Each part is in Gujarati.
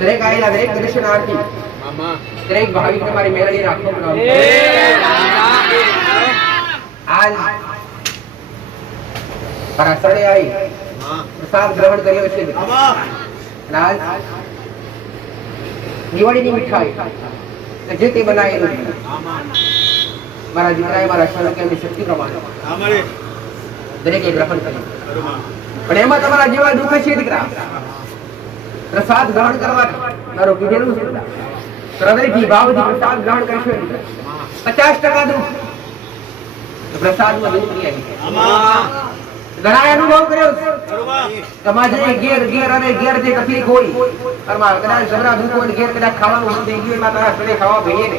દરેક આયેલા દરેક દર્શનાર્થી દરેક ભાવિક તમારી મેળવી રાખો. આજ મારા શરણે આવી પ્રસાદ ગ્રહણ કર્યો છે. આજ દિવાળીની મીઠાઈ જે તે બનાવેલું મારા દીકરાએ મારા શરણની શક્તિ પ્રમાણે દરેકે ગ્રહણ કર્યું. પણ એમાં તમારા જેવા દુઃખ છે દીકરા, પ્રસાદ ગ્રહણ કરવા મારો કીધેલું છે. હૃદયથી ભાવથી પ્રસાદ ગ્રહણ કરશો 50% દુઃખ પ્રસાદમાં દુઃખ નહીં આવી. ઘણા અનુભવ કર્યો તમારે ઘેર ઘેર અને ઘેર જે તકલીફ હોય કદાચ જબરા દુઃખ હોય ઘેર કદાચ ખાવાનું બંધ થઈ ગયું એમાં તારા ઘરે ખાવા ભઈએ ને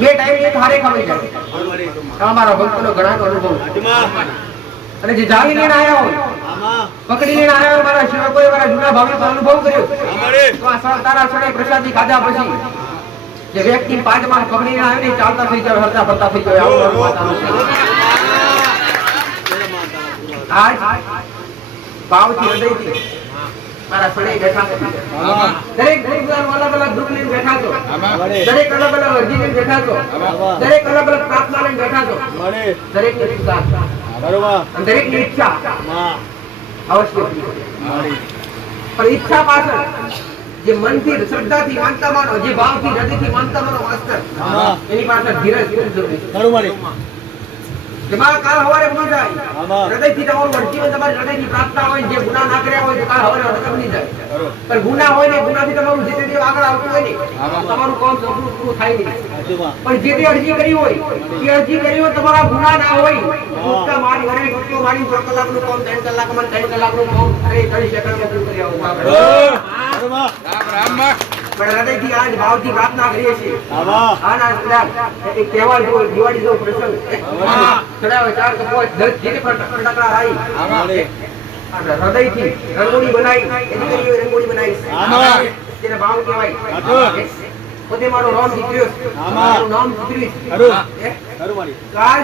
બે ટાઈમ એક હારે ખાવી જાય. અમારા ભક્તોનો ઘણાનો અનુભવ અને જે જાવી લઈને આવ્યા હોય પકડી લઈને આવ્યા હોય મારા સેવકોએ મારા જૂના ભાવે અનુભવ કર્યો તો આ તારા સડે પ્રસાદી ખાધા પછી જે વ્યક્તિ 5 માસ પકડીને આવે ને ચાલતા થઈ જાય હરતા ફરતા થઈ જાય આવું માતાનું આજ ભાવથી હૃદયથી મારા સડે બેઠા છો. દરેક ગુરુદ્વારો અલગ અલગ દુઃખ લઈને બેઠા છો, દરેક અલગ અલગ અરજી લઈને બેઠા છો, દરેક અલગ અલગ પ્રાર્થના લઈને બેઠા છો. દરેક ની દરેક ની ઈચ્છા અવશ્ય પણ ઈચ્છા પાછળ જે મનથી શ્રદ્ધાથી માનતા માનો, જે ભાવથી હૃદયથી માનતા માનો માસ્ટર એની પાછળ ધીરજ જરૂરી છે. દિમાગ કાલ હવારે બની જાય હૃદયથી તમારું વર્જીવન તમારી હૃદયની પ્રાર્થના હોય જે ગુનાહ ના કર્યા હોય તો કાલ હવારે હૃદય બની જાય. પણ ગુનાહ હોય ને ગુનાહથી તમારું જે તે આગળ આવતું હોય ને તમારું કામ સંપૂર્ણ પૂરું થાય નહીં. પણ જે તે અરજી કરી હોય એ અરજી કરી હોય તમારા ગુનાહ ના હોય ગુસ્સા મારી વરે ગુસ્સો મારી 3 કલાકનું કામ 3 કલાકમાં 3 કલાકનું કામ 30 સેકન્ડમાં પૂરું કરી આવું. રામ રામ પણ હૃદયથી આજ ભાવથી પ્રાર્થના કરીએ છીએ. આના એક તહેવાર જો દિવાળી જો પ્રસંગ ચડાવે 4 કે 5 10 જેટલી ફટાકડા આવી હૃદયથી રંગોળી બનાવી એની કરી રંગોળી બનાવી જેને ભાવ કહેવાય. પોતે મારો નામ દીકરીઓ મારું નામ દીકરી આજ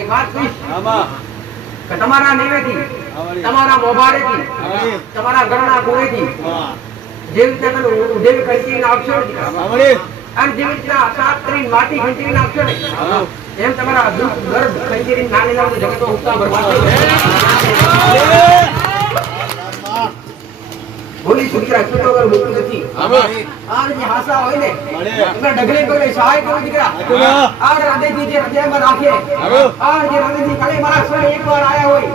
એક વાત કહીશ કે તમારા નેવેથી તમારા મોભારેથી તમારા ઘરના ગોળેથી જેવી રીતના ઉદેવી ખંચરીના અક્ષર અને જેવી રીતના સાત કરીને માટી ખંચરીના અક્ષર એમ તમારા દુઃખ ગર્ભ ખંચરી નાની નાની જગતમાં ઉત્સાહ ભરવા બોલી દીકરા છૂટો કર મૂકતું નથી. આ જે હાસા હોય ને એમાં ડગલે કરે સહાય કરો દીકરા. આ હૃદયથી જે હૃદયમાં રાખે આ જે હૃદયથી કાલે મારા સ્વર એકવાર આયા હોય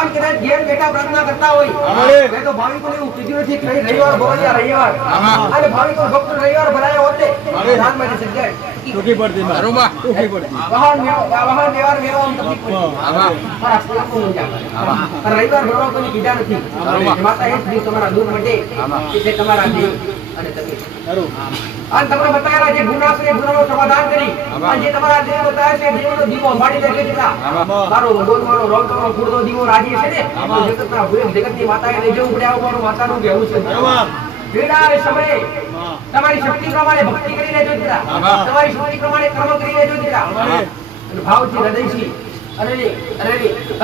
આ કદાચ ઘેર બેઠા પ્રાર્થના કરતા હોય મેં તો ભાવિકોને એવું કીધું નથી કે રવિવાર ભરાયા રવિવાર અને ભાવિકો ભક્ત રવિવાર ભરાયા હોતે ધ્યાનમાંથી જગ્યાએ ટૂંકી પડતી બરોબર ટૂંકી પડતી વાહન વ્યવહાર મેળવવામાં તકલીફ પડતી મારા સ્વયંનું રવિવાર ભરવા કોઈ કીધા નથી. માતા એ જ તમારા દૂર માટે એટલે તમારા દેવ અને તમે અને તમને બતાવેલા જે ગુના છે ગુનાનું સમાધાન કરી અને જે તમારા દેવ બતાવે છે દેવનો દીવો અંબાડી દે છે મારો ભગવાન મારો રોગ તમારો ફૂડનો દીવો રાજી છે ને જગતના જગતની માતાએ લઈ જવું પડે આવું મારું માતાનું કહેવું છે. વેળા સમયે તમારી શક્તિ પ્રમાણે ભક્તિ કરી લેજો દીકરા, તમારી શક્તિ પ્રમાણે કર્મ કરી લેજો દીકરા. ભાવથી હૃદયથી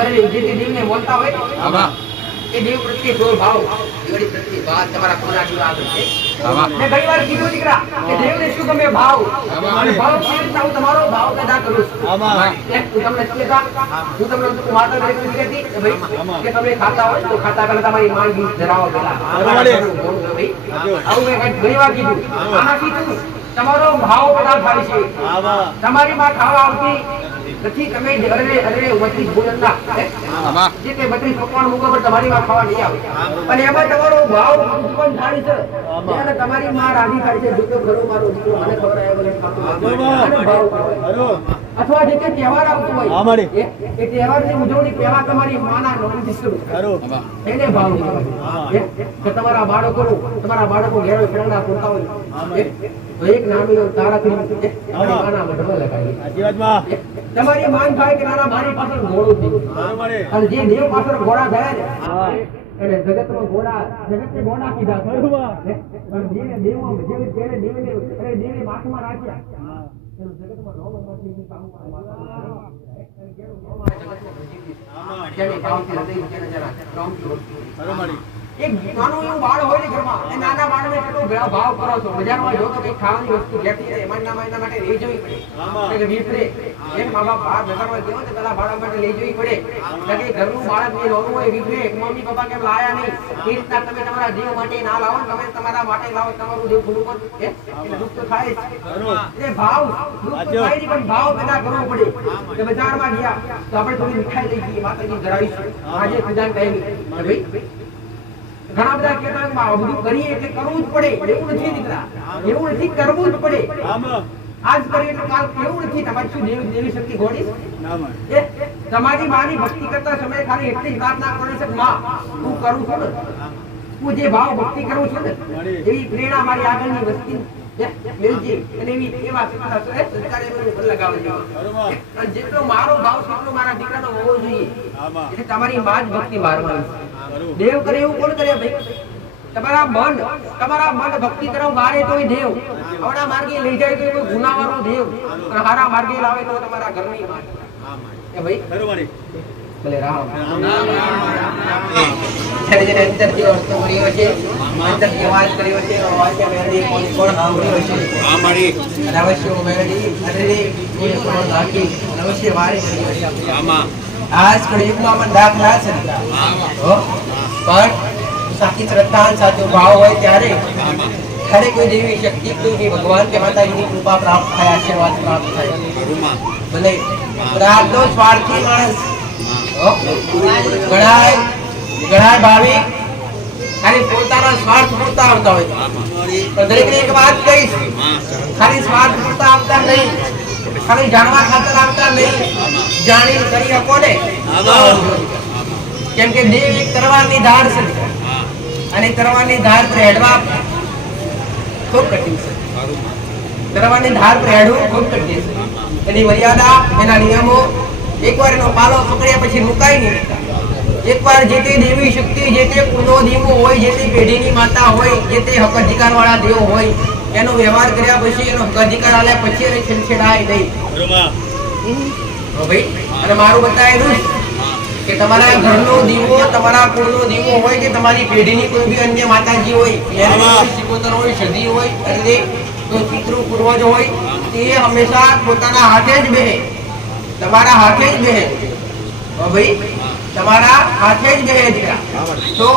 અરે જે દેવને બોલતા હોય એ દેવ પ્રત્યે જો ભાવ દિવાળી પ્રત્યે ભાવ તમારા કોના જેવા આગળ છે. મેં ઘણી વાર કીધું દીકરા કે દેવને શું ગમે ભાવ અને ભાવ કેવી રીતે હું તમારો ભાવ પેદા કરું છું. હું તમને કહેતા હું તમને માતા તરીકે કહેતી કે ભાઈ કે તમે ખાતા હોય તો ખાતા પહેલા તમારી માંગી ધરાવો પેલા આવું મેં ઘણી વાર કીધું. આનાથી તમારો ભાવ પેદા થાય છે. તમારી માં ખાવા આવતી નથી તમે અરે વચ્ચે ભોજનના જે તે 32 પકવાન મૂકો પર તમારી માં ખાવા નહીં આવે અને એમાં તમારો ભાવ ઉત્પન્ન થાય છે અને તમારી માં રાજી થાય છે જો ઘરો મારો દીકરો મને ખબર આવે મને ખાતો અને ભાવ અથવા જે તે તહેવાર આવતો હોય એ તહેવારની ઉજવણી પહેલા તમારી માના નામથી શરૂ કરો એને ભાવ કહેવાય. કે તમારા બાળકો ઘેરો ખેરણા પૂરતા હોય તો એક નાનું તારા કરી માના મઢમાં લગાવી તમારી માંગ થાય કે નાના મારી પાછળ ઘોડો દીધું અને જે દેવ પાછળ ઘોડા થયા ને એટલે જગતમાં જગતને ઘોડા કીધા પણ જેને દેવને માથમાં રાખ્યા જગતમાં રોમમાંથી કામ કરે એક નાનું એવું બાળ હોય ને ઘરમાં, એ નાના બાળને કેટલો ભાવ કરો છો. બજારમાં જો તો કઈ ખાવાની વસ્તુ ઘેરથી છે, એના માટે લઈ જવી પડે. એટલે વિપરે એક મા બાપ બહાર બજારમાં ગયો તો પેલા બાળક માટે લઈ જવી પડે. એટલે કે ઘરનું બાળક જે નાનું હોય વિપરે, મમ્મી પપ્પા કેમ લાયા નહીં, એ રીતના તમે તમારા જીવ માટે ના લાવો, તમે તમારા માટે લાવો, તમારું જીવ પૂરું કરો, એટલે દુઃખ તો થાય જ. એટલે ભાવ દુઃખ તો થાય જ, પણ ભાવ પેદા કરવો પડે. કે બજારમાં ગયા તો આપણે થોડી મીઠાઈ લઈ જઈએ, માતાજી ધરાવીશું. આજે પૂજા ટાઈમ ભાઈ ઘણા બધા કહેતા કે આ બધું કરીએ એટલે કરવું જ પડે. એવું નથી દીકરા, એવું નથી, કરવું જ પડે. આજ કરીએ એટલે કાલ એવું નથી. તમારી શું દેવી શક્તિ ગોળી તમારી માની ભક્તિ કરતા સમયે ખાલી એટલી જ વાત ના કરે છે, માં હું કરું છું ને, હું જે ભાવ ભક્તિ કરું છું ને, એવી પ્રેરણા મારી આગળની વસ્તી મેળજી અને એવી એવા સંસ્કારે મને લગાવે છે. અને જેટલો મારો ભાવ એટલો મારા દીકરાનો હોવો જોઈએ. એટલે તમારી માં જ ભક્તિ મારવાની. દેવ કરે એવું કોણ કરે ભાઈ? તમારા મન ભક્તિ કરો મારે તોય દેવ. આવડા માર્ગે લઈ જાય તો કોઈ ગુનાવાળો દેવ, અને હારા માર્ગે લાવે તો તમારા ઘરની માં. એ ભાઈ ભલે રામ જેને જેને અંતરથી વસ્તુ કર્યો છે, અંતરથી અવાજ કર્યો છે, અવાજ મેળવી કોણ સાંભળ્યો છે, અને અવશ્ય મેળવી અને કોઈ કોણ નાખી અવશ્ય વારે કર્યો છે. આજ કળિયુગમાં પણ દાખલા છે, પણ સાચી શ્રદ્ધા સાચો ભાવ હોય ત્યારે ખરે કોઈ દેવી શક્તિ, કોઈ ભગવાન કે માતાજીની કૃપા પ્રાપ્ત થાય, આશીર્વાદ પ્રાપ્ત થાય. ભલે પ્રાર્થનો સ્વાર્થી માણસ ઘણા ભાવિક ખાલી પોતાના સ્વાર્થ પૂરતા આવતા હોય. દરેક એક વાત કહીશ, ખાલી સ્વાર્થ પૂરતા આવતા નહીં, ખાલી જાણવા ખાતર આવતા નહીં, જાણી કરી શકો ને. કેમ કે દેવ એક તરવારની ધાર છે, અને તરવારની ધાર પર હેડવા ખૂબ કઠિન છે. તરવારની ધાર પર હેડવું ખૂબ કઠિન છે. એની મર્યાદા, એના નિયમો, એકવાર એનો પાલો પકડ્યા પછી મુકાય નહીં. એકવાર જે તે દેવી શક્તિ, જે તે કુળનો દીવો હોય, જે તે પેઢીની માતા હોય, જે તે હક અધિકાર વાળા દેવ હોય, એનો વ્યવહાર કર્યા પછી, એનો હક અધિકાર આલ્યા પછી એને છેડછેડાય નહીં. ભાઈ અને મારું બતાવેલું કે તમારા ઘરનો દીવો, તમારા કુળનો દીવો હોય કે તમારી પેઢીની કોઈ બી અન્ય માતાજી હોય, એની સિકોતર હોય, સદી હોય, અને કોઈ પિતૃ પૂર્વજ હોય, તે હંમેશા પોતાના હાથે જ બેહે, તમારા હાથે જ બેહે. ભાઈ તમારા હાથે જ બેહે દીકરા. તો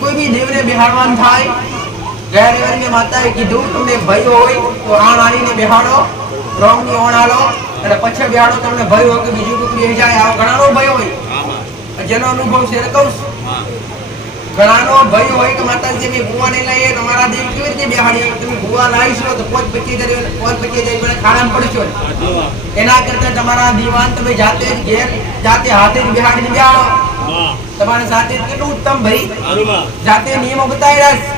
કોઈ બી દેવને બેહાડવાનું થાય, ગયા રવિવારે માતાએ કીધું તમને ભય હોય તો આણ આણીને બેહાડો, રોંગની ઓણ આલો, અને પછી બેહાડો. તમને ભય હોય કે બીજું કોઈ બેહી જાય, આવો ઘણાનો ભય હોય. જેનો અનુભવ છે કહું, ઘણાનો ભય હોય કે માતાજી મેં ભુવાને લઈએ, તમારા દેવ કેવી રીતે બેહાડીએ? તમે ભુવા લાવીશો તો 25,000 ખાડામાં પડશો. એના કરતા તમારા દીવાન તમે જાતે જ ઘેર જાતે હાથે જ બેહાડીને બેહાડો. તમારા સાથે કેટલું ઉત્તમ ભાઈ. જાતે નિયમો બતાવી રહ્યા.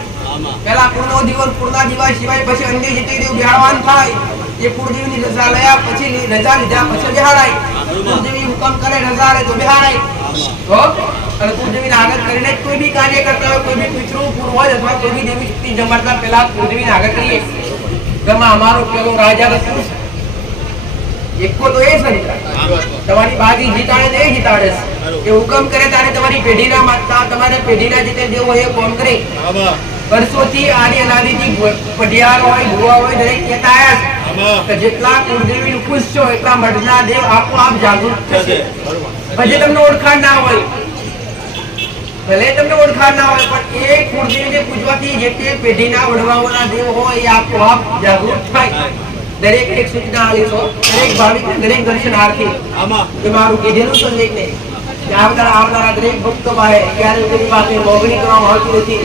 પેલા કુળનો દીવો, કુળના દીવા સિવાય પછી અન્ય જે દેવ બેહાડવાનું થાય, એ કુળદેવીની રજા લયા પછી, રજા લીધા પછી બેહાડાય. કુળદેવી હુકમ કરે રજા લે તો બેહાડાય. અને કુળદેવીને આગળ કરીને કોઈ બી કાર્ય કરતા હોય, કોઈ બી પિતૃ પૂર્વજ અથવા કોઈ બી દેવી શક્તિ જમાડતા પહેલા કુળદેવીને આગળ કરીએ. ઘરમાં અમારો પેલો રાજા રસ્તો એકો તો એ છે, તમારી બાજી જીતાડે એ જીતાડે છે. એ હુકમ કરે ત્યારે તમારી પેઢીના માતા, તમારી પેઢીના જે દેવ હોય એ કોમ કરે. વર્ષોથી આદિ અનાદિથી પઢિયાર હોય, ભુવા હોય, દરેક કહેતા આવ્યા કે જેટલા કુળદેવીનું પૂજશો એટલા મઢના દેવ આપોઆપ જાગૃત થશે. પછી તમને ઓળખાણ ના હોય, ભલે તમને ઓળખાણ ના હોય, પણ એ કુળદેવીને પૂજવાથી જે તે પેઢીના વડવાઓના દેવ હોય એ આપોઆપ જાગૃત થાય. દરેક એક સૂચના આલી છો, દરેક ભાવિક, દરેક દર્શનાર્થી એ મારું કીધેલું તો લઈને આવનારા દરેક ભક્તો પાસે ક્યારે તેની પાસે મોગણી કરવામાં આવતી નથી,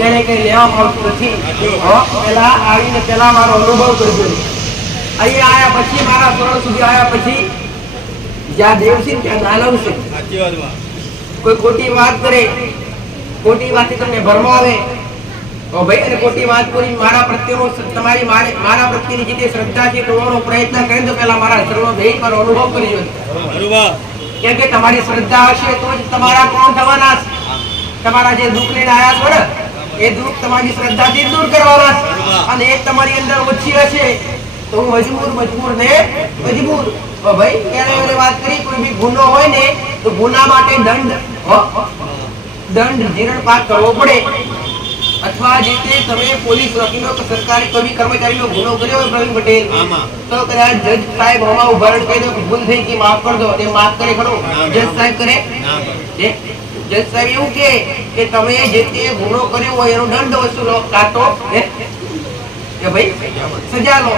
તેને કઈ લેવામાં આવતું નથી. પેલા આવીને પેલા મારો અનુભવ કરજો. અહીંયા આયા પછી, મારા સ્વરણ સુધી આયા પછી, જ્યાં દેવ છે ત્યાં દાનવ છે. કોઈ ખોટી વાત કરે, ખોટી વાતથી તમને ભરમાવે, ભાઈ અને ખોટી વાત કરી મારા પ્રત્યેનો, તમારી મારા પ્રત્યેની જે શ્રદ્ધા છે તોડવાનો પ્રયત્ન કરે તો પેલા મારા સર્વ ભેદ પર અનુભવ કરજો. કેમ કે તમારી શ્રદ્ધા હશે તો જ તમારા કોણ થવાના. તમારા જે દુઃખ લઈને આવ્યા છો ને, એ દુઃખ તમારી શ્રદ્ધાથી દૂર કરવાના. અને એ તમારી અંદર ઓછી હશે તો હું મજબૂર ને મજબૂર. ભાઈ એને વાત કરી, કોઈ બી ગુનો હોય ને તો ગુના માટે દંડ જીરણપાત કરવો પડે અથવા જે તે તમે પોલીસ વકીલો કે સરકારી કોઈ કર્મચારીનો ગુનો કર્યો હોય પ્રવીણ પટેલ તો કદાચ જજ સાહેબ આમાં ઉભા રહીને કહી દો કે ભૂલ થઈ ગઈ માફ કરી દો તે માફ કરે ખરો જજ સાહેબ કરે જજ સાહેબ એવું કે તમે જે તે ગુનો કર્યો હોય એનો દંડ વસૂલો કાતો કે ભાઈ સજા લો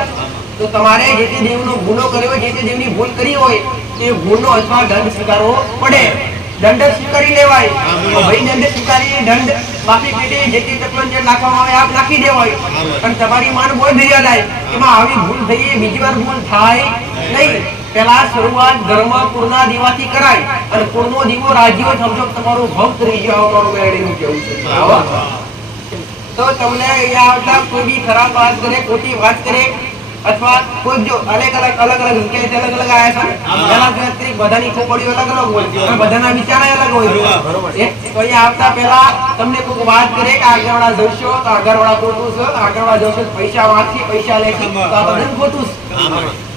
તો તમારે જે તે દેવનો ગુનો કર્યો હોય જે તે દેવની ભૂલ કરી હોય એ ગુનો અથવા દંડ સ્વીકારવો પડે દંડ સ્વીકારી લેવાય તો ભાઈ દંડ સ્વીકારી દંડ માફી પેટે જે તે તકલન જે નાખવામાં આવે આપ નાખી દેવાય પણ તમારી માન બોય ભર્યા જાય એમાં આવી ભૂલ થઈ બીજી વાર ભૂલ થાય નહીં પહેલા શરૂઆત ધર્મ પૂર્ણા દીવાથી કરાય અને પૂર્ણો દીવો રાજ્યો સમજો તમારો ભક્ત રહી ગયો અમારું મેળીનું કેવું છે તો તમને અહીંયા આવતા કોઈ બી ખરાબ વાત કરે ખોટી વાત કરે અથવા કોઈ જો અલગ અલગ જગ્યાએ અલગ અલગ આયા છે અલગ બધાની ખોપડીઓ અલગ અલગ હોય અને બધાના વિચાર અલગ હોય તો અહીંયા આવતા પહેલા તમને કોઈ વાત કરે કે આગળવાળા જશો તો આગળવાળા ખોટું છે આગળવાળા જશો પૈસા વાંચી પૈસા લેખી તો આ બધું ખોટું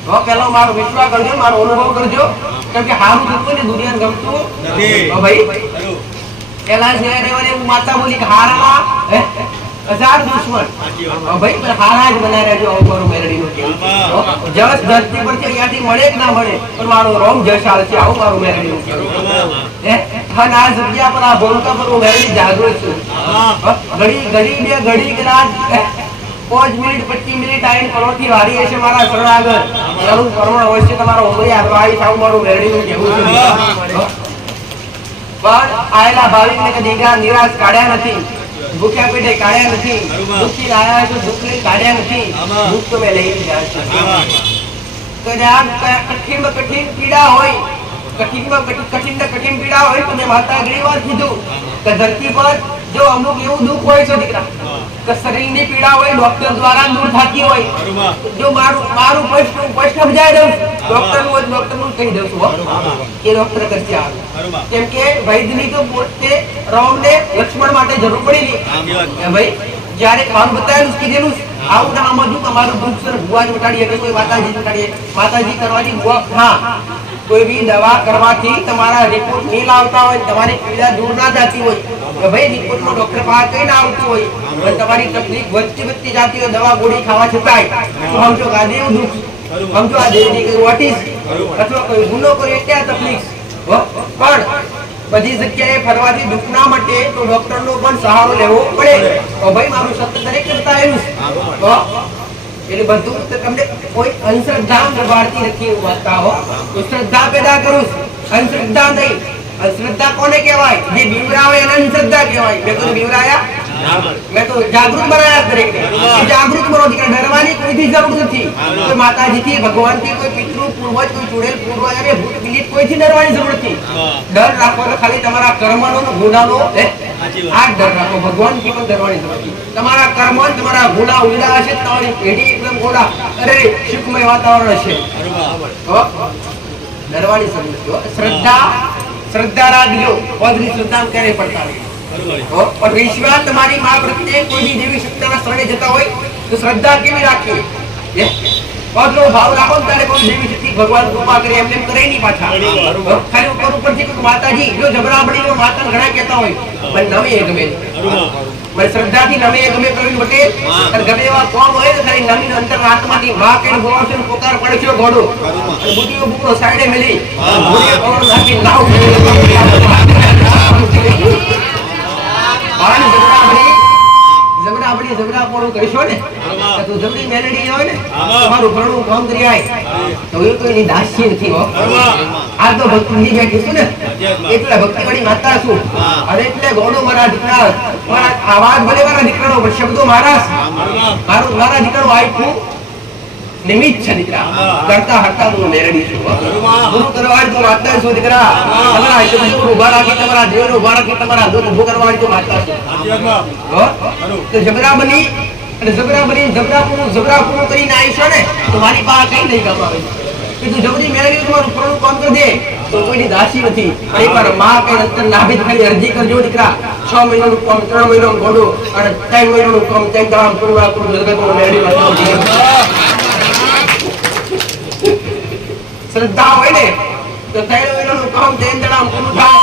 છે પેલો મારો વિશ્વાસ કરજો મારો અનુભવ કરજો કેમ કે હારું થતું ને દુનિયાને ગમતું નથી ભાઈ પેલા જે હું માતા બોલી કે હારામાં 1000 દુશ્મન ભાઈ પણ હારા જ બનાવી રહેજો અમારું મેરડીનું કેવું જસ ધરતી પરથી અહીંયાથી મળે કે ના મળે પણ મારો રોમ જશાલ છે આવું મારું મેરડીનું કેવું અને આ જગ્યા પર આ ભૂમિકા પર હું મેરડી જાગૃત છું ઘડી બે કદાચ 5 મિનિટ 25 મિનિટ આવીને કરોડથી વારી હશે મારા શરણાગર મારું કરોડ અવશ્ય તમારો ઉમરી આદવાઈ સાવ મારું મેરડીનું કેવું છે પણ આયેલા ભાવિકને કદી નિરાશ કાઢ્યા નથી ભૂખ્યા પેટે કાઢ્યા નથી દુઃખી લાયા તો દુઃખ લઈ કાઢ્યા નથી દુઃખ તો મેં લઈ લીધા છે કઠિનમાં કઠિન પીડા હોય કઠિન પીડા હોય તો મેં માતા ઘણી વાર કીધું કે ધરતી પર જો અમુક એવું દુઃખ હોય છે દીકરા કે શરીરની પીડા હોય ડોક્ટર દ્વારા દૂર થતી હોય જો મારું પૈસા સમજાય દઉં ડોક્ટરનું કહી દઉં છું એ ડોક્ટર કરશે આવે કેમ કે વૈદ્યની તો પોતે રામને લક્ષ્મણ માટે જરૂર પડેલી ભાઈ જ્યારે મારું બતાવેલું કીધેલું આવું ના સમજવું તમારું દુઃખ સર ભુવા જ ઉટાડીએ કે કોઈ માતાજી ઉટાડીએ માતાજી કરવાની ભુવા હા કોઈ બી દવા કરવાથી તમારા રિપોર્ટ નહીં લાવતા હોય તમારી પીડા દૂર ના જતી હોય કે ભાઈ રિપોર્ટમાં ડોક્ટર પાસે કઈ ના આવતું હોય અને તમારી તકલીફ વધતી જતી હોય દવા ગોળી ખાવા છતાંય સમજો કે આ દેવ દુઃખ સમજો આ દેવની કોઈ વોટિસ અથવા કોઈ ગુનો કર્યો ત્યાં તકલીફ પણ બધી જગ્યાએ ફરવાથી દુઃખ ના માટે તો ડોક્ટરનો પણ સહારો લેવો પડે તો ભાઈ મારું સત્ય દરેક બતાવેલું એટલે બધું તમને કોઈ અંધશ્રદ્ધા પ્રભારતી નથી વાંચતા હો તો શ્રદ્ધા પેદા કરું અંધશ્રદ્ધા નહીં અંધશ્રદ્ધા કોને કહેવાય જે બીવરાવે એને અંધશ્રદ્ધા કહેવાય મેં કોઈ બીવરાયા મેં તો જાગૃત બનાયા દરેક જાગૃત બનો દીકરા ડરવાની કોઈથી જરૂર નથી કોઈ માતાજીથી ભગવાનથી કોઈ પિતૃ પૂર્વજ કોઈ ચૂડેલ પૂર્વજ અને ભૂત પીડિત કોઈથી ડરવાની જરૂર નથી ડર રાખો તો ખાલી તમારા કર્મનો ગુનાનો આ ડર રાખો ભગવાનથી પણ ડરવાની જરૂર નથી તમારા કર્મ તમારા ગુના ઉડા હશે તમારી પેઢી એકદમ ગોડા અરે સુખમય વાતાવરણ હશે ડરવાની જરૂર નથી શ્રદ્ધા રાખજો પદની શ્રદ્ધા ક્યારે પડતા નહીં और विश्वास तुम्हारी मां प्रत्येक कोई भी देवी शक्तिના શરણે જતા હોય તો શ્રદ્ધા કેવી રાખવી પદનો ભાવ રાખો ત્યારે કોઈ દેવી શક્તિ ભગવાન કૃપા કરે એમને કરે નહીં પાછા ખાલી ઉપરથી કોઈ માતાજી જો જબરાબડીનો માતા ઘણા કહેતા હોય પણ નમે ગમે મને શ્રદ્ધાથી નમે ગમે પ્રવીણ પટેલ અને ગમે એવા કોમ હોય તો ખાલી નમીન અંતર આત્માથી માં કઈ બોલાવશે પોકાર પડ્યો ઘોડો અને બુટીઓ બુકડો સાઈડે મેલી ઘોડીએ પવન નાખી નાવ જબરાપણું કરશો ને તો જબરી મેલડી હોય ને તમારું ઘણું કામ કરી આય તો એ કોઈની દાસી નથી હો આ તો ભક્તિ બેઠી છું ને એટલે ભક્તિ વાળી માતા છું અને એટલે ગોડો મારા દીકરા મારા આવાજ ભલે મારા દીકરાનો પણ શબ્દો મારા દીકરાનો આયખું નિમિત્ત છે દીકરા કરતા હરતા હું મેરડી છું ગુરુ કરવાળી તો માતા છું દીકરા તમારા આયખું ઉભા રાખી તમારા દેવને ઉભા રાખી તમારા દુઃખ ઉભું કરવાળી તો માતા છું તો જબરા બની અને જબરાપુરું કરીને આવીશો ને તો મારી પાસે કઈ નહીં કામ આવે કે તું જબરી મેળવી તમારું પૂરું કામ કરી દે તો કોઈની દાસી નથી એકવાર માં કઈ અંતર નાભિત ખાલી અરજી કરજો દીકરા 6 મહિનાનું કામ 3 મહિનાનું ગોડું અને 3 મહિનાનું કામ 3 કામ પૂરું જગતનું મેળવી શ્રદ્ધા હોય ને તો 3 મહિનાનું કામ 3 દાડા પૂરું થાય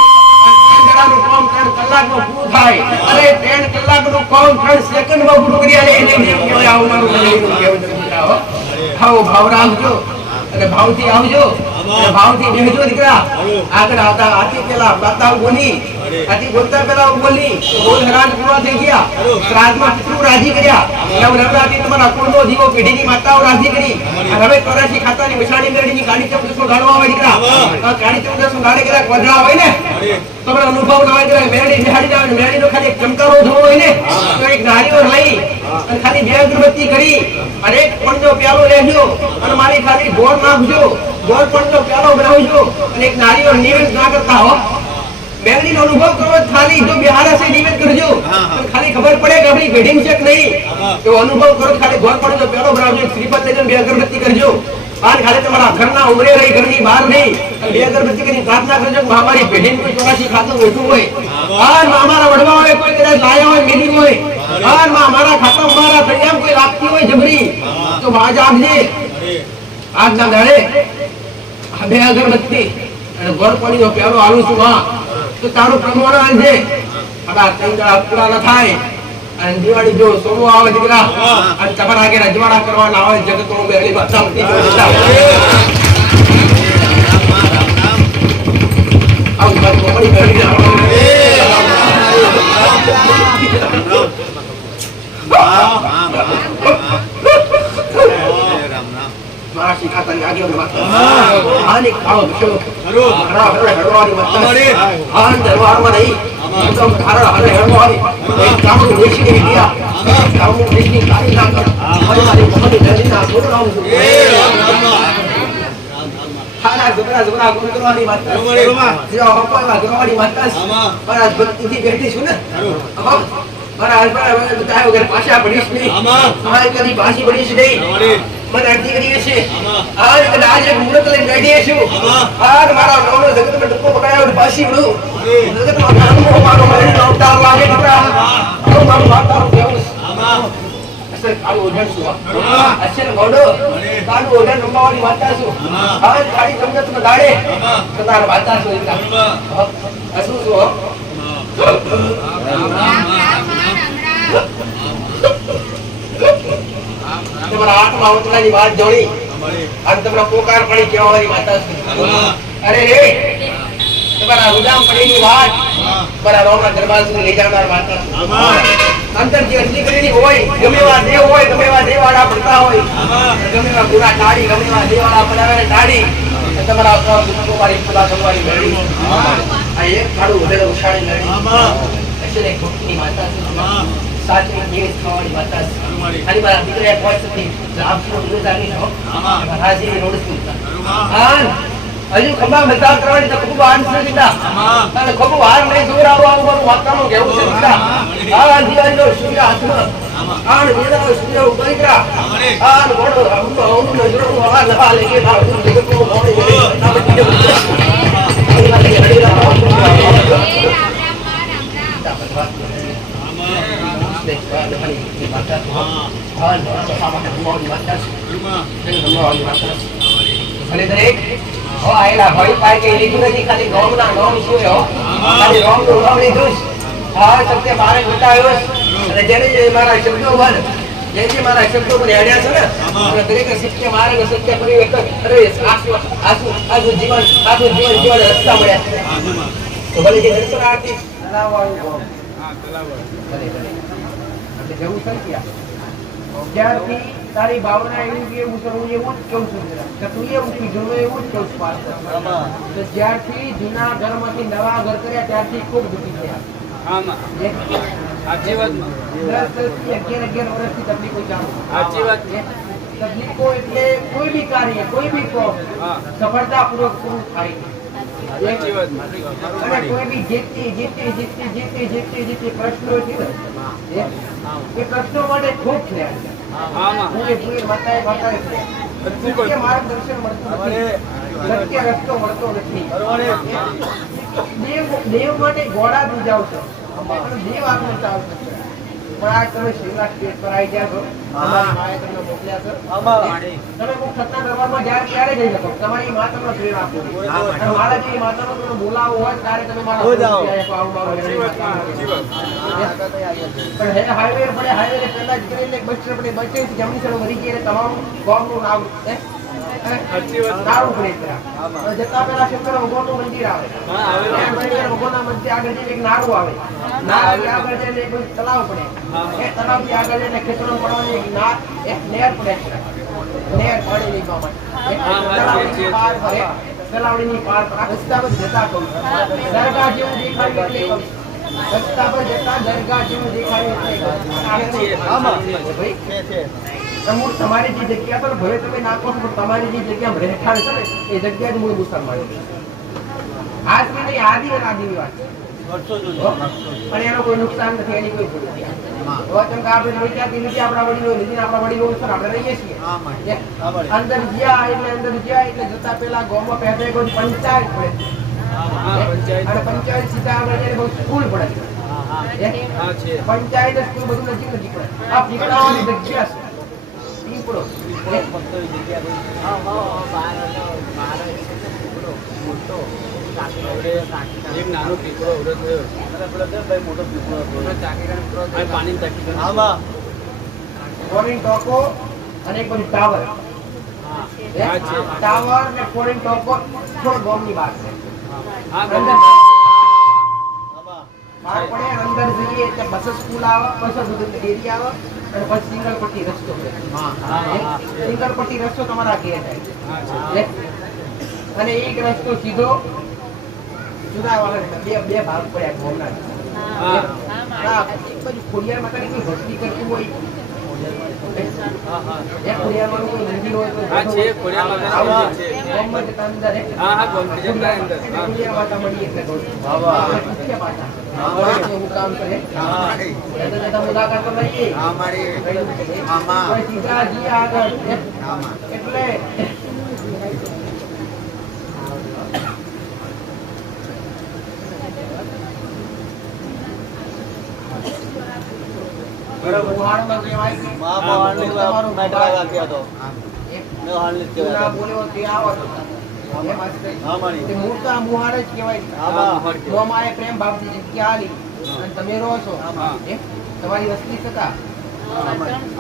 3 દાડાનું કામ 3 કલાકમાં પૂરું થાય અરે 3 કલાકનું કામ 3 સેકન્ડમાં પૂરું કરી આલે એને કેમ કહેવાય આવું મારું કહેવું દીકરા હો આવો ભાવ રાખજો અને ભાવથી આવજો અને ભાવથી બેહજો દીકરા આગળ આવતા આથી પેલા માતાઓ બોલી આથી બોલતા પેલા બોલી બોલ હેરાન પૂરા થઈ ગયા શ્રાદ્ધમાં પિતૃ રાજી કર્યા નવરાત્રી તમારા કુળનો દીવો પેઢીની માતાઓ રાજી કરી અને હવે કરાચી ખાતાની મસાણી મેળીની કાળી ચૌદસો ગાળવા આવે દીકરા કાળી ચૌદસો ગાળે કર્યા કોધરા હોય ને તમારો અનુભવ ના હોય કે મેળી બિહાડી જાવ મેળીનો ખાલી એક ચમકારો ધોવો હોય ને તો એક નાળીઓ લઈ અને ખાલી બે અગરબત્તી કરી અને એક પણનો પ્યાલો લેજો અને મારી ખાલી ગોળ નાખજો ગોળ પણનો પ્યાલો બનાવજો અને એક નાળીઓ નિવેદ ના કરતા હો મેળીનો અનુભવ કરો ખાલી જો બિહારા સે નિવેદ કરજો ખાલી ખબર પડે કે આપણી પેઢી છે કે નહીં તો અનુભવ કરો ખાલી ગોળ પણનો પ્યાલો બનાવજો શ્રીફળ લેજો બે અગરબત્તી કરજો આજ ખાલી તમારા ઘરના ઉમરે રહી ઘરની બહાર નહીં બે અગરબત્તી કરી પ્રાર્થના કરજો કે અમારી પેઢીને કોઈ ચોરાશી ખાતું બેઠું હોય આજ અમારા વડવા હોય કોઈ કદાચ લાયા હોય મેલી હોય આજ અમારા ખાતા અમારા ફળિયામાં કોઈ લાગતી હોય જબરી તો બાજ આપજે આજના દાડે બે અગરબત્તી અને ગોળ પાણીનો પ્યાલો આલું છું હા તો તારું પ્રમાણ આવજે આ ત્રણ દાડા પૂરા ન થાય અને દિવાળી જો સોમો આવે દીકરા અને તમારા આગળ રજવાડા કરવાના આવે જગતનો બેરી બાદશાહ આવ મારી મોકળી કરી મારા શીખાતાની આગળ આને ખાઓ છો હરા હરવાડી મત આન દરવારમાં નહીં તો હરા હરવાડી એક કામ દેશી કરી દિયા કામ દેશી કાઈ ના કર મારી મોકળી કરી ના બોલાવું છું હાલા જબરા ગુરુ કરવાની વાત જો હપવા કરવાની વાત મારા ભક્તિથી બેઠી છું ને મારા હસબન્ડ બતાવ્યો કે પાછા પડીશ નહીં અમારી કદી પાછી પડીશ નહીં મને અરજી કરી છે આજ કદાચ એક મુહૂર્ત લઈને બેઠી છું આજ મારા નવનો જગતમાં ડૂબો પકડાયો પાછી વળું જગતમાં નામનો મારો મળી અવતાર લાગે દીકરા તો મારું વાતાવરણ કેવું અસર કાળું ઓઢણ છું અસર ગોડો કાળું ઓઢણ રંબાવાની વાતા છું આજ ખાલી સમજતમાં દાડે કદાર વાતા છું દીકરા અસું છું તમારા આત્મા અવતરવાની વાત જોડી અને તમારા પોકાર પડી કહેવાની માતા અરે રે તમારા રૂજામ પડીની વાત મારા રોમના દરબાર સુધી લઈ જનાર માતા અંતર જે અરજી કરેલી હોય ગમે એવા દેવ હોય ગમે એવા દેવાળા પડતા હોય ગમે એવા ગુના ટાળી ગમે એવા દેવાળા પડાવે ટાળી તમારા મારી ખુદા તમારી મેળી આ એક ખાડું વધેલો ઉછાળી મેળી એટલે ભક્તિની માતા સાચી દેશ ખાવાની માતા ખાલી મારા દીકરા કોઈ સુધી આપનો વિરોધાની છો મહારાજી રોડ સુનતા હજુ ખંભા મજા કરવાની તો ખૂબ આનંદ દીધા અને ખૂબ હાર નહીં જોરાવો આવું મારું વાતાનો કેવું છે દીકરા આ દિવાળીનો સૂર્ય હાથમાં આન વેદાનો સૂર્ય ઉગી ગયા આન ગોડો હમનો હમનો નજરો આ લવા લેકે ના જગતનો મોડે ના બચી આયેલા ભાઈ પાય કે લીધું નથી ખાલી રોમના નામ શું હો ખાલી રોમનું નામ લીધું આ સત્ય મારે બતાવ્યો અને જેને મારા શબ્દો પર જે મારા શબ્દો પર હેડ્યા છે ને અને દરેક સત્ય મારે સત્ય પરિવર્તન અરે આખું જીવન રસ્તા મળ્યા તો ભલે જે દર્શન આરતી તલાવવાળું એટલે જવું સંખ્યા જ્યારથી તારી ભાવના એવી કે હું એવું જ કહું છું કે તું એવું કીધું એવું જ કહું છું તો જ્યારથી જૂના ઘરમાંથી નવા ઘર કર્યા ત્યારથી ખૂબ દુઃખી થયા તકલીફો એટલે કોઈ બી કાર્ય કોઈ બી સફળતાપૂર્વક પૂરું થાય કોઈ બી જેટલી પ્રશ્નો છે એ પ્રશ્નો માટે ખૂબ થયા માર્ગદર્શન મળતું નથી સત્ય રસ્તો મળતો નથી દેવ માટે ઘોડા પૂજાવ છો દેવ આપણે ચાલશે પણ આજ તમે શિવના સ્ટેજ પર આવી ગયા છો, તમારી માએ તમને મોકલ્યા છો. તમે કોક સત્તા દરબારમાં જ્યારે ક્યારે જઈ શકો, તમારી મા તમને પ્રેરણા આપો. અને મારા જેવી માતાનો તમે બોલાવો હોય ત્યારે તમે મારા પણ હે હાઈવે પડે, હાઈવે પહેલા જ કરીને બસ સ્ટેન્ડ પડે, બસ સ્ટેન્ડ જમણી સાઈડ વળી ગઈ તમામ ગામનું નામ સારું પડે. જતા પહેલા શંકર ભગવાનનું મંદિર આવે, ભગવાનના મંદિર આગળ જઈને એક નાળું આવે, નાળાથી આગળ જઈને એક તળાવ પડે, એ તળાવથી આગળ જઈને ખેતરમાં પડવાની એક નહેર પડે છે, નહેર પાણીની બાબત તલાવડીની પાર પર આ રસ્તા પર જતા કહું દરગાહ જેવું દેખાયું એટલે કહું, રસ્તા પર જતા દરગાહ જેવું દેખાયું એટલે તમારી જે જગ્યા પર ભલે તમે નાખો છો, તમારી જે જગ્યા રહેઠાણ છે ને એ જગ્યા જ મૂળ મુસલમાન આજની નહીં, આદિ અને આદિની વાત પણ એનો કોઈ નુકસાન નથી, એની કોઈ ભૂલ નથી. આપણે વિચારતી નથી, આપણા વડીલો લીધી, આપણા વડીલો સર આપણે રહીએ છીએ અંદર ગયા એટલે જતા પેલા ગામમાં પહેલા કોઈ પંચાયત પડે અને પંચાયત સીધા આગળ જઈને બહુ સ્કૂલ પડે છે, પંચાયત સ્કૂલ બધું નજીક નજીક પડે. આ પીપળાની જગ્યા છે, પીપળો એક નાનો પીપળો ઉડો થયો, મોટો પીપળો પાણી ફોરેન ટોકો અને એક બધું ટાવર, ટાવર ને ફોરેન ટોકો થોડો ગામની બહાર છે. બહાર પડે અંદર જઈએ એટલે બસ સ્કૂલ આવે, બસ ડેરી આવે અને પછી સિંગલ પટ્ટી રસ્તો છે, સિંગલ પટ્ટી રસ્તો તમારા ઘેર જાય અને એક રસ્તો સીધો જુદા વાળા બે ભાગ પડ્યા ગામના. એક બાજુ ખોડિયાર માતાની કોઈ ભક્તિ કરતું હોય, એક ખોડિયાર કોઈ મંદિર હોય તો માતા મળી એટલે હું કામ કરે મુલાકાત તો લઈએ સીધા જઈએ આગળ એટલે મુહાળમાં કહેવાય કે તમારું મેટર રાખ્યા તો ને હાલ તે બોલ્યો તે આવતો તે મૂળતા મુહાર જ કહેવાય. મોમાએ પ્રેમ ભાવથી જગ્યા આલી અને તમે રહો છો, તમારી વસ્તી થતા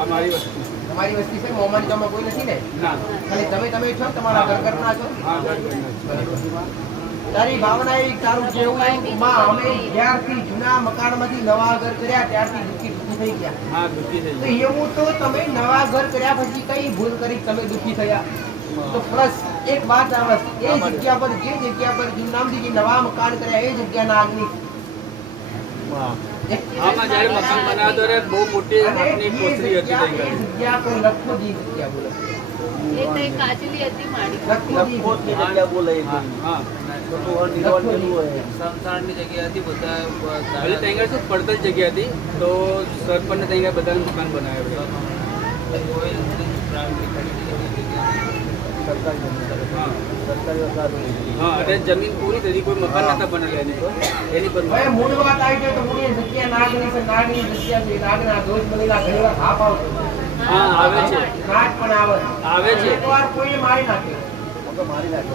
અમારી વસ્તુ તમારી વસ્તી છે, મોમાની ગામમાં કોઈ નથી ને, ખાલી તમે છો, તમારા ઘરના છો. તારી ભાવના એવી, તારું જેવું માં અમે જ્યારથી જૂના મકાનમાંથી નવા ઘર કર્યા ત્યારથી દુઃખી થઈ ગયા. તો એવું તો તમે નવા ઘર કર્યા પછી કઈ ભૂલ કરી તમે દુઃખી થયા? તો પ્લસ એક વાત આવે, એ જગ્યા પર જે જગ્યા પર નામથી જે નવા મકાન કર્યા એ જગ્યાના આગની મકાન બનાવતો રે બહુ મોટી જગ્યા પર લખોજી જગ્યા બોલે, કાચલી હતી માડી લખોજી જગ્યા બોલે, સંસારની જગ્યા હતી, બધા પડતર જગ્યા હતી તો સરપંચ ત્યાં બધા મકાન બનાવ્યા. જમીન પૂરી થઈ, કોઈ મકાન નતા બનેલા એની પર મૂળ વાત આવી જાય તો મૂળ જગ્યા નાગની છે, નાગની જગ્યા છે, નાગના દોષ બનેલા ઘણી વાર થાપ આવતો આવે છે, નાગ પણ આવે છે, એકવાર કોઈ મારી નાખે મારી નાખે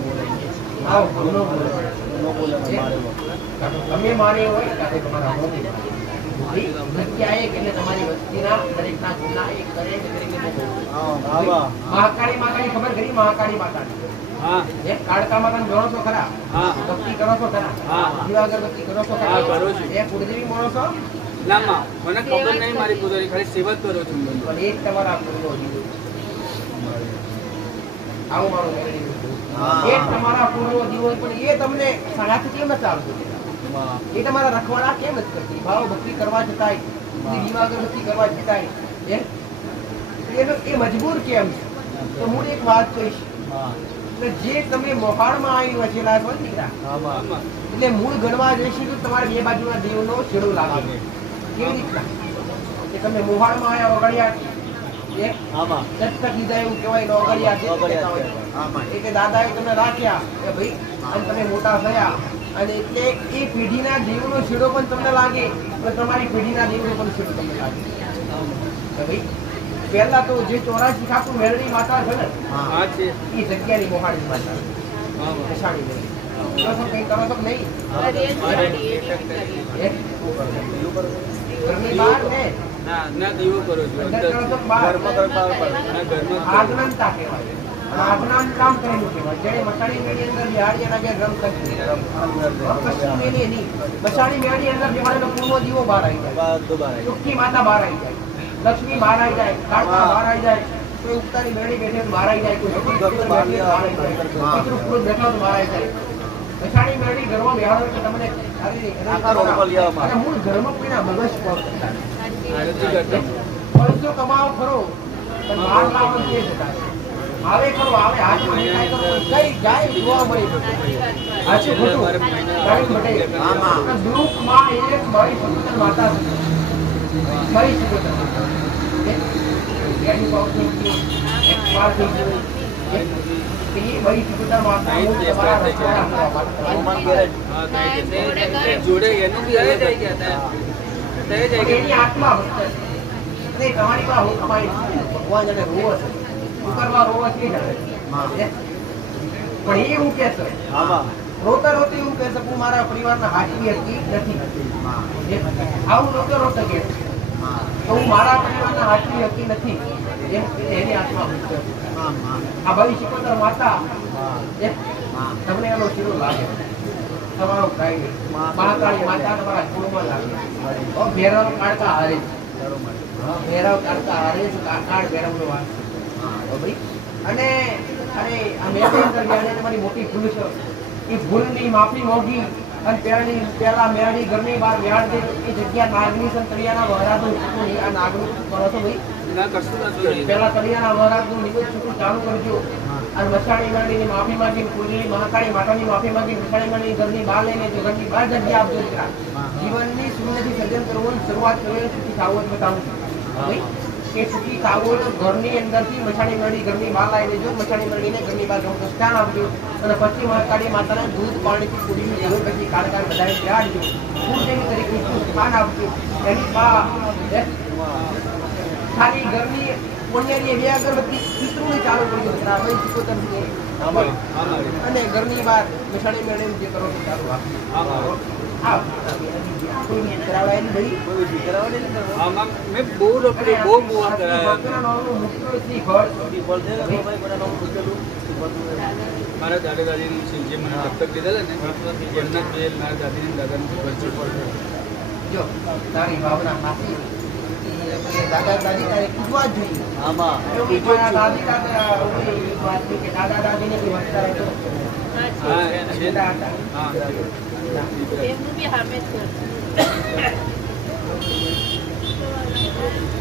તમે મારે હોય કાતે તમારા મોદી જગ્યા એક એટલે તમારી વસ્તીના દરેકના ગુના એક કરે મહાકાળી માતાની ખબર કરી? મહાકાળી માતાની એક કાળકા માતાને ગણો છો ખરા? ભક્તિ કરો છો ખરા? દીવા અગરબત્તિ કરો છો ખરા? એ કુળદેવી માનો છો? ના મને ખબર નહીં, મારી પૂજારી ખાલી સેવા જ કરું છું. પણ એક તમારા પૂર્વ આવું મારું એ તમારા પૂર્વ જીવો પણ એ તમને સાડાથી કેમ નથી આવતું? એ તમારા રખવાડા કેમ નથી કરતી? ભાવ ભક્તિ કરવા છતાંય, દીવા અગરબત્તિ કરવા છતાંય એ મજબૂર કેમ છે? તો હું એક વાત કહીશ, જે તમે મોહાળમાં આવી વસેલા છો દીકરા, એટલે મૂળ ગણવા જઈશું તો તમારે બે બાજુના દેવનો છેડો લાગે. કેવી રીતના કે તમે મોહાળમાં આવ્યા વગડિયા એવું કહેવાય, દાદાએ તમને રાખ્યા કે ભાઈ અને તમે મોટા થયા અને એટલે એ પેઢીના જીવનો છેડો પણ તમને લાગે તો તમારી પેઢીના જીવનો પણ છેડો તમને લાગે તો ભાઈ પહેલા તો જે 84 ખાતું મેરડી માતા છે ને હા છે એ જગ્યાની મોહાડી માતા હા મસાણી મેરડી કરો છો કંઈ કરો છો કે નહીં કરીએ છીએ, કરીએ. ઘરની બહાર ને ના ના દીવો કરો છો અંદર કરો છો કે બહાર? ના ઘરમાં આગનનતા કહેવાય. આગનન કામ કરેલું કહેવાય. જેણે મસાણી મેળની અંદર બિહારી એના ઘેર રમ કરી કશું મેલી નહીં. મસાણી મેળની અંદર બિહારીનો પૂર્વ દીવો બહાર આવી જાય. ચુક્કી માતા બહાર આવી જાય. લક્ષ્મી બહાર આવી જાય. કાળકા બહાર આવી જાય. કોઈ ઉગતાની મેળી બેઠે તો બહાર આવી જાય. કોઈ સતી બેઠે તો બહાર આવી જાય. પિતૃ પુરુષ બેઠો તો બહાર આવી જાય. મસાણી મેળી ઘરમાં બેહાડો એટલે તમને અને મૂળ ઘરમાં કોઈના મગજ પર આરતી કરતા પૈસો કમાવો ખરો પણ બહાર લાવો તે જતા આવે ખરો આવે હાથમાં દેખાય ખરો કઈ જાય જોવા મળી આ છે ખોટું ગાડી મટાઈ અને દુઃખમાં એક મારી સકુતર માતા છે. મારી સકુતર માતા એની પાઉથી એક વાર થઈ ગયું એ મારી સકુતર માતા હું તમારા રસોડા હા કઈ જોડે એનું બી આવે જાય ગયા હતા એની આત્મા ભક્ત છે અને તમારી પાસે હું કમાઈ ભગવાન અને રોવો છે ઉતરવા રોવા છે પણ એ એવું કે છે રોતા રોતા એવું કે છે હું મારા પરિવારના હાચવી હતી નથી આવું રોતા રોતા કે છે તો હું મારા પરિવારના હાચવી હતી નથી એમ એની આત્મા ભક્ત છે. આ ભાઈ શિકોતર માતા તમને એનો શીરો લાગે તમારો કાંઈ મહાકાળી માતા તમારા કુળમાં લાગે ભેરવ કાળકા હારે ભેરવ કાળકા હારે કાળ ભેરવનો વાસ અને અરે આ મેળની અંદર મેળની તમારી મોટી ભૂલ છે એ ભૂલની માફી મોગી અને પહેલા મેળી ઘરની બહાર વ્યાડ દે એ જગ્યા નાગની સંતરિયાના વહરાતું આ નાગનું કરો છો ભાઈ ના કશું નથી પહેલા તળિયાના વહરાતું નિવેદ છૂટું ચાલુ કરજો અને મસાણી મેળીની માફી માંગી કુલની મહાકાળી માતાની માફી માંગી મસાણી મેળીની ઘરની બહાર લઈને જો ઘરની બહાર જગ્યા આપજો દીકરા જીવનની શૂન્યથી સર્જન કરવાની શરૂઆત કરીને સુખી થાવોત બતાવું છું કે સુખી થાવોત ઘરની અંદરથી મસાણી મેળી ઘરની બહાર લાવીને જો મસાણી મેળીને ઘરની બહાર ઘણું સ્થાન આપજો અને પછી મહાકાળી માતાને દૂધ પાણીથી પૂરીને જરૂર પછી કાળકાર બધાને બિરાડજો પૂર્ણની તરીકે સ્થાન આપજો એની બા ખાલી ઘરની પુણ્યની બે અગરબત્તી પિતૃને ચાલુ કરી દો ભાઈ શિકોતર અને ઘરની બહાર મસાણી મેળવીને જે કરો ચાલુ મેં બહુ રોકડી બહુ બહુ કરાયા મારા દાદા દાદીનું છે જે મને દત્તક લીધા હતા ને એમના બે મારા દાદી અને દાદાનું પરિચય જો તારી ભાવના સાચી દાદા દાદી તારે પૂજવા જ જોઈએ એવું મારા દાદી દાદા વાત છે કે દાદા દાદીને કોઈ વસ્તા રહેતો હા છેલ્લા હતા હા એમનું બી હામે જ છે.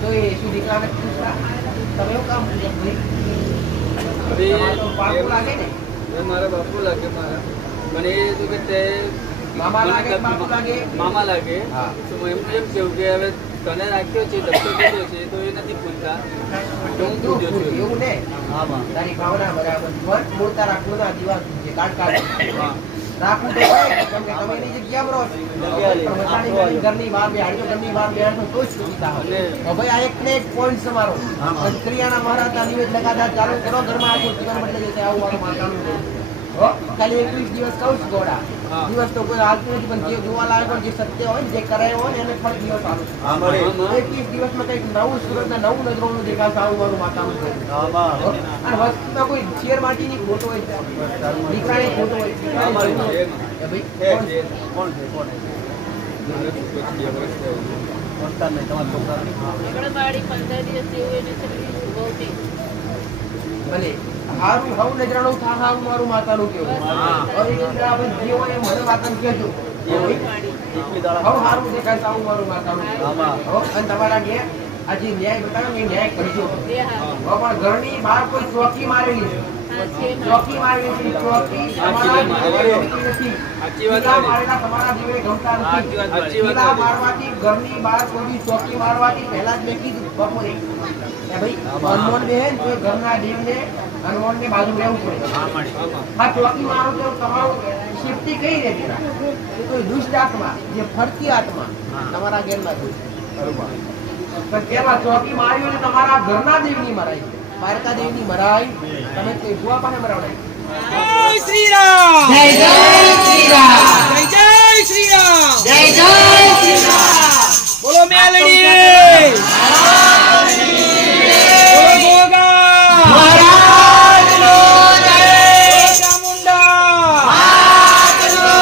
તો એ શું દીકરાને પૂછતા તમે એવું કામ પૂછ્યા હવે તો પાકું લાગે ને એ મારા બાપુ લાગે મારા મને એ હતું કે તે મામા લાગે કે બાપુ લાગે મામા લાગે હા. તો હું એમ કેવું કે હવે તને રાખ્યો છે દત્તક લીધો છે તો એ નથી પૂછતા તો હું પૂછ્યો છું એવું ને તારી ભાવના બરાબર મન મૂળતા રાખવું ના દિવાસ છે કાઢ હા રાખવું તો હોય કેમ કે તમે એની જગ્યામાં રહો છો પણ મસાણી મેળી ઘરની બહાર બેહાડજો ઘરની બહાર બેહાડજો તો જ સુવિધા હોય ભાઈ આ એક ને એક પોઈન્ટ તમારો સ્ત્રીયાના મહારાજના નિવેદ લગાતાર ચાલુ કરો ઘરમાં આખું જીવન બદલે જશે આવું મારું માનવાનું હો ખાલી 21 દિવસ કહું છું ગોળા હા. દિવસ તો કોઈ હાલતું નથી પણ જે જોવા લાયક હોય જે સત્ય હોય જે કરાયો હોય ને એને ફળ દિવસ આવે 21 દિવસમાં કંઈક નવું સુરતના નવું નજરોનું દેખાશે આવું મારું માતાનું છે અને વસ્તુમાં કોઈ શેર માટીની ખોટ હોય દીકરાની ખોટ હોય અમારી કે છે ભાઈ કોણ છે? આંગણવાડી 15 દિવસ જેવું એને છેલ્લી બહુ થઈ. ભલે હારું હવ નજરાણું થા હારું મારું માતાનું કેવું હા. હવે ઇન્દ્ર આપણે જે હોય એ મને માતાનું કહેજો હવ હારું દેખાય તો આવું મારું માતાનું હો અને તમારા ઘેર આ જે ન્યાય બતાવ્યો ને એ ન્યાય કરજો. એ હા પણ ઘરની બહાર કોઈ ચોકી મારેલી છે. હા છે ચોકી મારેલી છે. ચોકી તમારા જીવે ગમતી નથી. સાચી વાત કિલ્લા છે. મારેલા તમારા જીવે ગમતા નથી. સાચી વાત કિલ્લા છે. મારવાથી ઘરની બહાર કોઈ ચોકી મારવાથી પહેલા જ મેં કીધું બપોરે કે ભાઈ અનમોલ બેન તો ઘરના દેવને અનમોલ ને બાજુ રહેવું પડે. આ ચોકી મારો તો તમારું સેફટી કઈ રહેતી રાખે કે કોઈ દુષ્ટ આત્મા જે ફરતી આત્મા તમારા ઘેરમાં ઘૂસે. પણ તેમાં ચોકી મારી હોય તો તમારા ઘરના દેવની મરાય છે. મારતા દેવની મરાય તમે તે ભુવા પાસે મરાવડાય. જય શ્રી રામ જય જય શ્રી રામ. જય જય શ્રી રામ જય જય શ્રી રામ. બોલો મેલડી બોલો ગોગા મહારાજનો જય. ચામુંડા મહારાજનો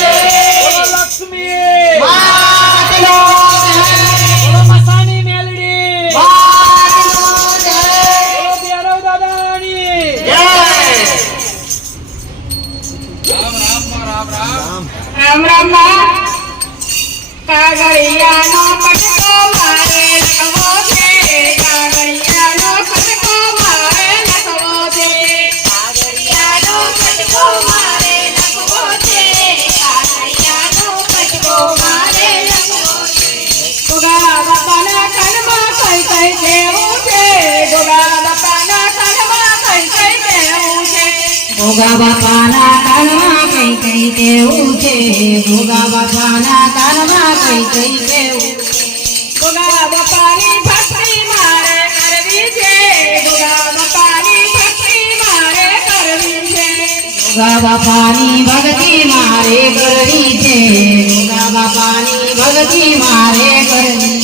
જય. બોલો લક્ષ્મી મહારાજનો જય. બોલો મસાની મેલડી મહારાજનો જય. બોલો ભૈરવ દાદાની જય. રામ રામ માં કાગળિયાનો પટકો મારે લખવો છે કાગળિયાનો પટકો મારે લખવો છે કાગળિયાનો પટકો મારે લખવો છે કાગળિયાનો પટકો મારે લખવો છે ગોગા બાપાના કાનમાં કઈ કઈ દેવું છે ગોગા બાપાના કાનમાં કઈ કઈ દેવું છે ગોગા બાપાના કાનમાં કઈ કઈ દેવું છે ગોગા બાપાના કાનમાં કઈ કઈ દેવું ગોગા બાપાની ભક્તિ મારે કરવી છે ગોગા બાપાની ભક્તિ મારે કરવી છે ગોગા બાપાની ભક્તિ મારે કરવી છે ગોગા બાપાની ભક્તિ મારે કરવી